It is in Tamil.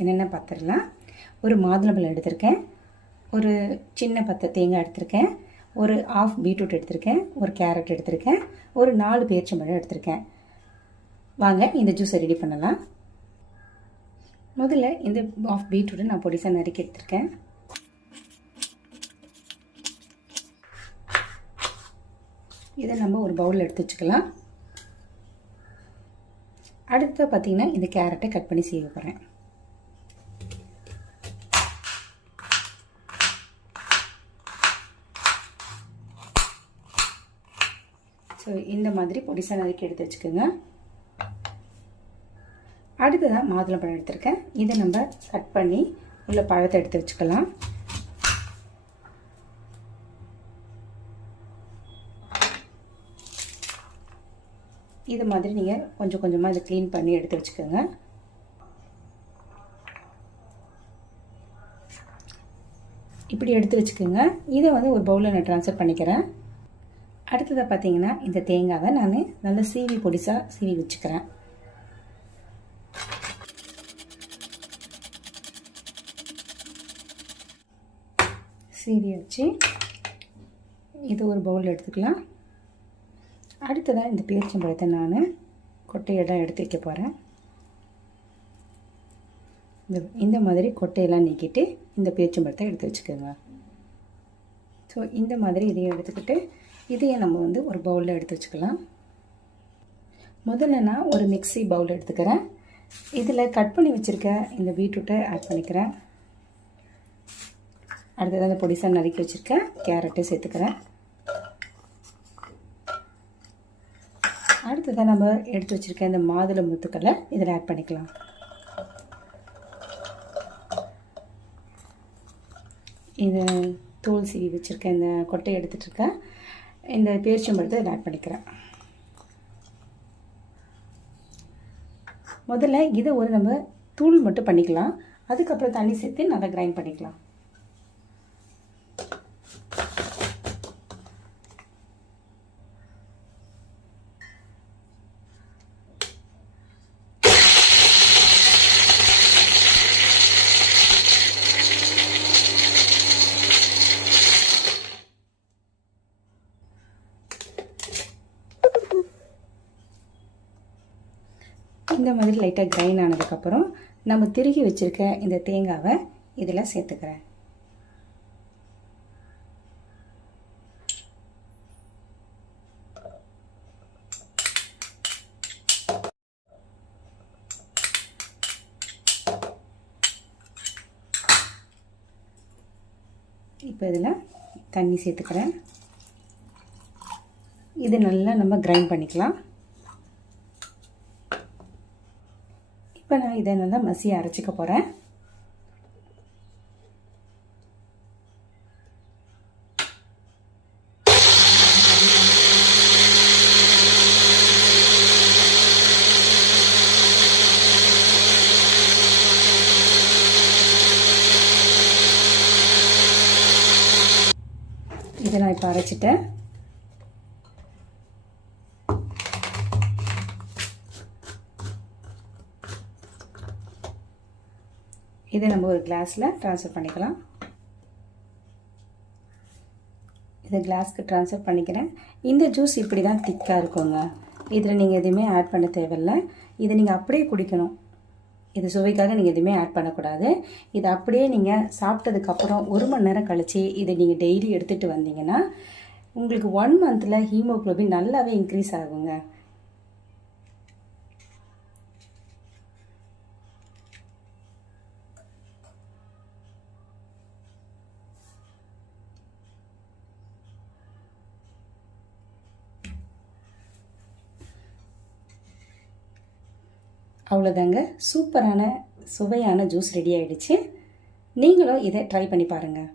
என்னென்ன பார்த்துடலாம். ஒரு மாதுளம்பழம் எடுத்திருக்கேன், ஒரு சின்ன பத்தை தேங்காய் எடுத்திருக்கேன், ஒரு ஆஃப் பீட்ரூட் எடுத்திருக்கேன், ஒரு கேரட் எடுத்திருக்கேன், ஒரு 4 பேரிச்சம்பழம் எடுத்திருக்கேன். வாங்க இந்த ஜூஸை ரெடி பண்ணலாம். முதல்ல இந்த ஆஃப் பீட்ரூட்டை நான் பொடிசாக நறுக்கி எடுத்திருக்கேன். இதை நம்ம ஒரு பவுலில் எடுத்து வச்சுக்கலாம். அடுத்து பார்த்திங்கன்னா இந்த கேரட்டை கட் பண்ணி செய்ய போகிறேன். ஸோ இந்த மாதிரி பொடிசாக நறுக்கி எடுத்து வச்சுக்கோங்க. அடுத்ததான் மாதுளம்பழம் எடுத்திருக்கேன். இதை நம்ம கட் பண்ணி உள்ள பழத்தை எடுத்து வச்சுக்கலாம். இது மாதிரி நீங்கள் கொஞ்சம் கொஞ்சமாக இதை க்ளீன் பண்ணி எடுத்து வச்சுக்கோங்க. இப்படி எடுத்து வச்சுக்கோங்க. இதை ஒரு பவுலில் நான் ட்ரான்ஸ்ஃபர் பண்ணிக்கிறேன். அடுத்ததாக பார்த்தீங்கன்னா இந்த தேங்காவை நான் நல்லா சீவி பொடிசாக சீவி வச்சுக்கிறேன். சீவி வச்சு இது ஒரு பவுலில் எடுத்துக்கலாம். அடுத்ததாக இந்த பேரிச்சம்பழத்தை நான் கொட்டையெல்லாம் எடுத்து வைக்க போகிறேன். இந்த மாதிரி கொட்டையெல்லாம் நீக்கிட்டு இந்த பேரிச்சம்பழத்தை எடுத்து வச்சுக்கோங்க. ஸோ இந்த மாதிரி இதையும் எடுத்துக்கிட்டு இதையும் நம்ம ஒரு பவுலில் எடுத்து வச்சுக்கலாம். முதல்ல நான் ஒரு மிக்ஸி பவுல் எடுத்துக்கிறேன். இதில் கட் பண்ணி வச்சுருக்க இந்த பீட்ரூட்டை ஆட் பண்ணிக்கிறேன். அடுத்ததாக அந்த பொடிசாக நறுக்கி வச்சுருக்கேன் கேரட்டை சேர்த்துக்கிறேன். அடுத்ததாக நம்ம எடுத்து வச்சுருக்க இந்த மாதுளை முத்துக்களை இதில் ஆட் பண்ணிக்கலாம். இந்த தோல் சீவி வச்சுருக்கேன் இந்த கொட்டையை எடுத்துகிட்ருக்கேன். இந்த பேரிச்சம்பழத்தை இதில் ஆட் பண்ணிக்கிறேன். முதல்ல இதை நம்ம தூள் மட்டும் பண்ணிக்கலாம். அதுக்கப்புறம் தண்ணி சேர்த்து நல்லா கிரைண்ட் பண்ணிக்கலாம். இந்த மாதிரி லைட்டாக கிரைண்ட் ஆனதுக்கப்புறம் நம்ம திருகி வச்சுருக்க இந்த தேங்காவை இதில் சேர்த்துக்கிறேன். இப்போ இதில் தண்ணி சேர்த்துக்கிறேன். இது நல்லா நம்ம கிரைண்ட் பண்ணிக்கலாம். இப்போ நான் இதை நல்லா மசியை அரைச்சிக்க போகிறேன். இதை நான் இப்போ அரைச்சிட்டேன். இதை நம்ம ஒரு கிளாஸில் ட்ரான்ஸ்ஃபர் பண்ணிக்கலாம். இதை கிளாஸ்க்கு ட்ரான்ஸ்ஃபர் பண்ணிக்கிறேன். இந்த ஜூஸ் இப்படி தான் திக்காக இருக்குங்க. இதில் நீங்கள் எதுவுமே ஆட் பண்ண தேவையில்லை. இதை நீங்கள் அப்படியே குடிக்கணும். இது சுவைக்காக நீங்கள் எதுவுமே ஆட் பண்ணக்கூடாது. இதை அப்படியே நீங்கள் சாப்பிட்டதுக்கப்புறம் 1 மணி நேரம் கழித்து இதை நீங்கள் டெய்லி எடுத்துகிட்டு வந்தீங்கன்னா உங்களுக்கு 1 மந்தில் ஹீமோக்ளோபின் நல்லாவே இன்க்ரீஸ் ஆகுங்க. அவ்வளோதாங்க, சூப்பரான சுவையான ஜூஸ் ரெடி ஆகிடுச்சு. நீங்களும் இதை ட்ரை பண்ணி பாருங்கள்.